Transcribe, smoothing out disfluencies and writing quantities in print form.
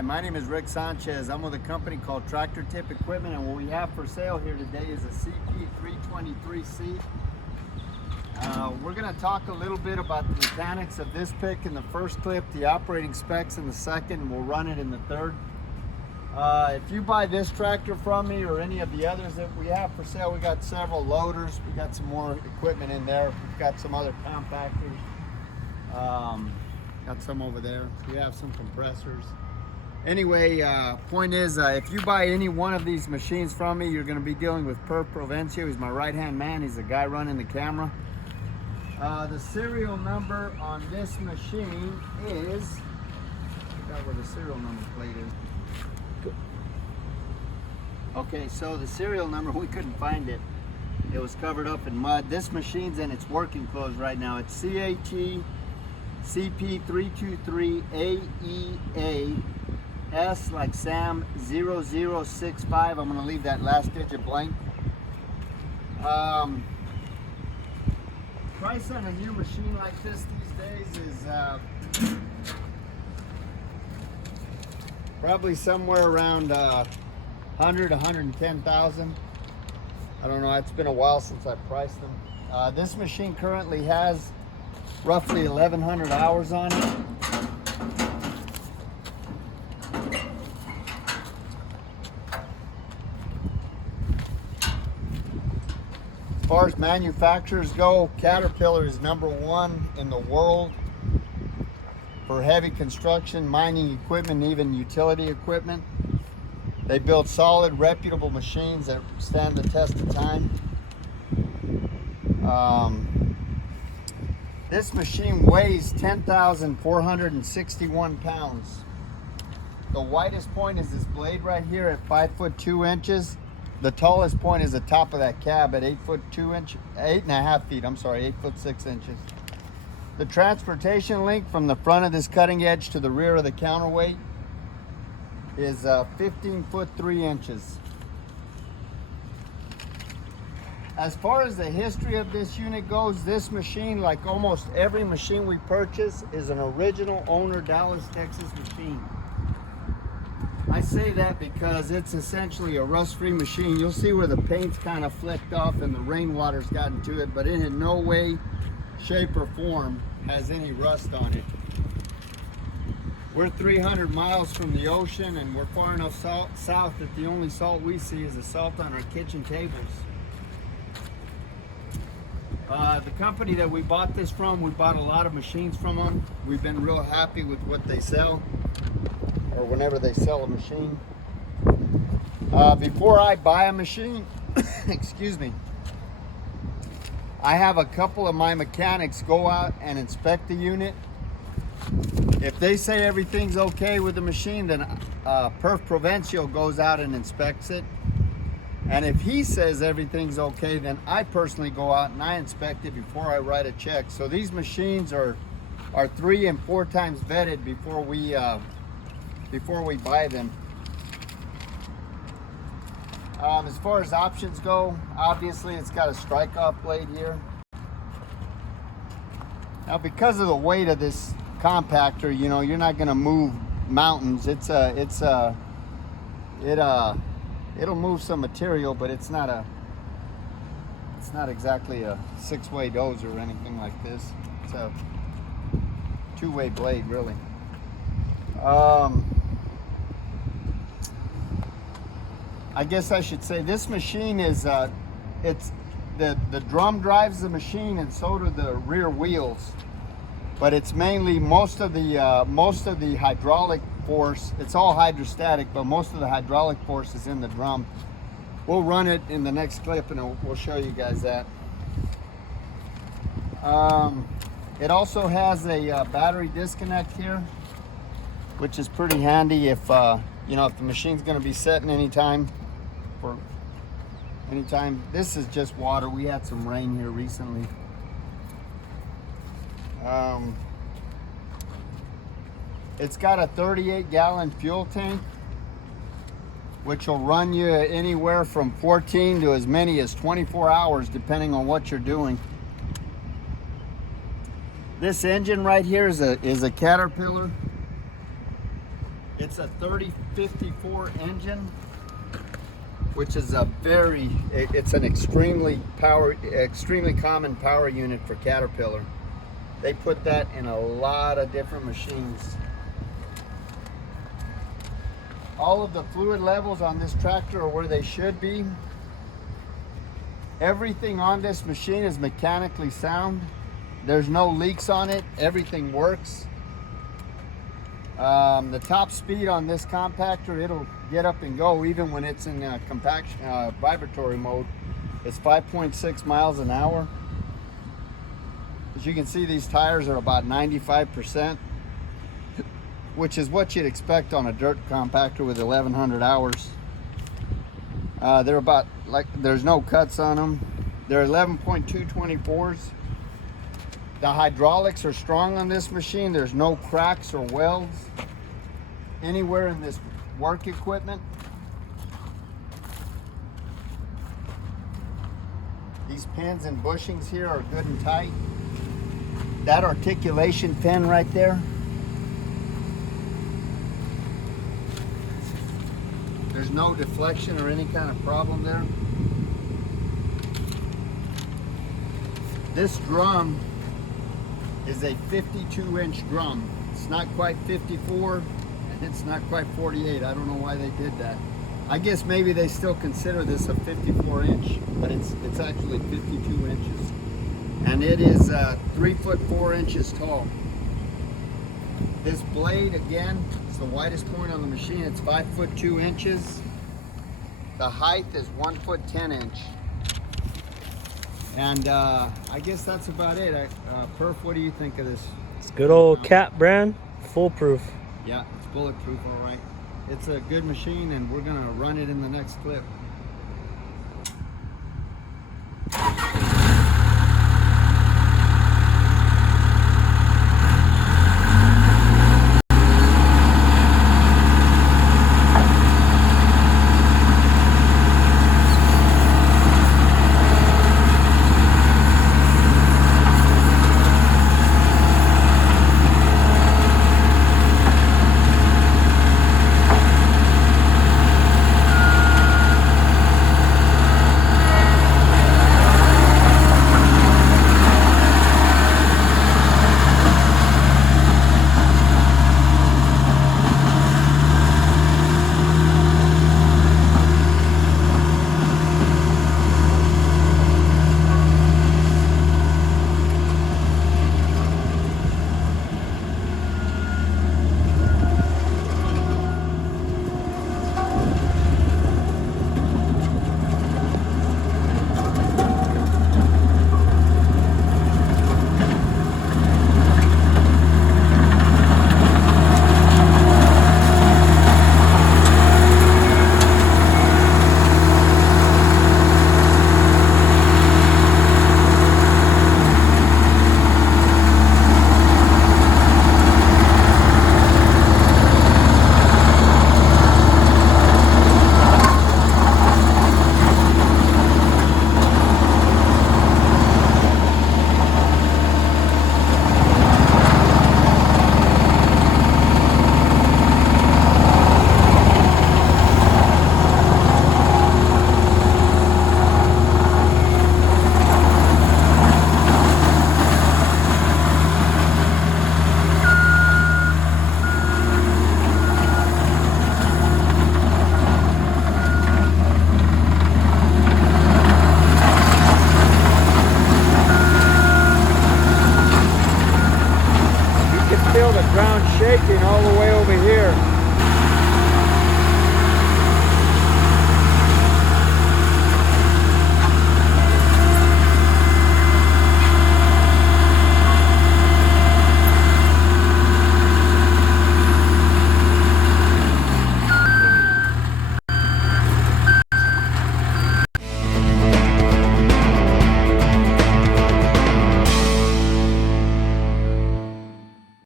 Hi, my name is Rick Sanchez. I'm with a company called Tractor Tip Equipment, and what we have for sale here today is a CP323C. We're going to talk a little bit about the mechanics of this pick in the first clip, the operating specs in the second, and we'll run it in the third. If you buy this tractor from me or any of the others that we have for sale, we got several loaders, we got some more equipment in there, we've got some other compactors, got some over there, we have some compressors. Anyway, point is, if you buy any one of these machines from me, you're going to be dealing with Per Provencio. He's my right-hand man. He's the guy running the camera. The serial number on this machine is, I forgot where the serial number plate is. Okay, so the serial number, we couldn't find it. It was covered up in mud. This machine's in its working clothes right now. It's CP323AEA S like Sam 0065. I'm gonna leave that last digit blank. Price on a new machine like this these days is probably somewhere around 100, 110,000. I don't know, it's been a while since I priced them. This machine currently has roughly 1,100 hours on it. As far as manufacturers go, Caterpillar is #1 in the world for heavy construction, mining equipment, and even utility equipment. They build solid, reputable machines that stand the test of time. This machine weighs 10,461 pounds. The widest point is this blade right here at 5 foot 2 inches. The tallest point is the top of that cab at 8 foot 2 inches, 8.5 feet, I'm sorry, 8 foot 6 inches. The transportation link from the front of this cutting edge to the rear of the counterweight is 15 foot 3 inches. As far as the history of this unit goes, this machine, like almost every machine we purchase, is an original owner Dallas, Texas machine. I say that because it's essentially a rust-free machine. You'll see where the paint's kind of flicked off and the rainwater's gotten to it, but it in no way, shape, or form has any rust on it. We're 300 miles from the ocean, and we're far enough south that the only salt we see is the salt on our kitchen tables. The company that we bought this from, we bought a lot of machines from them. We've been real happy with what they sell, or whenever they sell a machine. Before I buy a machine, excuse me, I have a couple of my mechanics go out and inspect the unit. If they say everything's okay with the machine, then Per Provencio goes out and inspects it. And if he says everything's okay, then I personally go out and I inspect it before I write a check. So these machines are 3 and 4 times vetted before we buy them. As far as options go, obviously it's got a strike-off blade here. Now, because of the weight of this compactor, you know, you're not going to move mountains. It'll move some material, but it's not exactly a 6-way dozer or anything like this. It's a 2-way blade, really. I guess I should say this machine is it's the drum drives the machine, and so do the rear wheels. But it's mainly most of the hydraulic force. It's all hydrostatic, but most of the hydraulic force is in the drum. We'll run it in the next clip, and we'll show you guys that. It also has a battery disconnect here, which is pretty handy if you know, if the machine's going to be setting anytime. This is just water. We had some rain here recently. It's got a 38-gallon fuel tank, which will run you anywhere from 14 to as many as 24 hours, depending on what you're doing. This engine right here is a Caterpillar It's a 3054 engine, which is it's an extremely common power unit for Caterpillar. They put that in a lot of different machines. All of the fluid levels on this tractor are where they should be. Everything on this machine is mechanically sound. There's no leaks on it. Everything works. The top speed on this compactor, it'll get up and go even when it's in vibratory mode. It's 5.6 miles an hour. As you can see, these tires are about 95%, which is what you'd expect on a dirt compactor with 1,100 hours. They're about, there's no cuts on them. They're 11.224s. The hydraulics are strong on this machine. There's no cracks or welds anywhere in this work equipment. These pins and bushings here are good and tight. That articulation pin right there, there's no deflection or any kind of problem there. This drum is a 52-inch drum. It's not quite 54, and it's not quite 48. I don't know why they did that. I guess maybe they still consider this a 54-inch, but it's actually 52 inches. And it is 3 foot 4 inches tall. This blade, again, is the widest point on the machine. It's 5 foot 2 inches. The height is 1 foot 10 inch. And I guess that's about it. Perf, what do you think of this? It's good old Cat brand, foolproof. Yeah, it's bulletproof, all right. It's a good machine, and we're gonna run it in the next clip.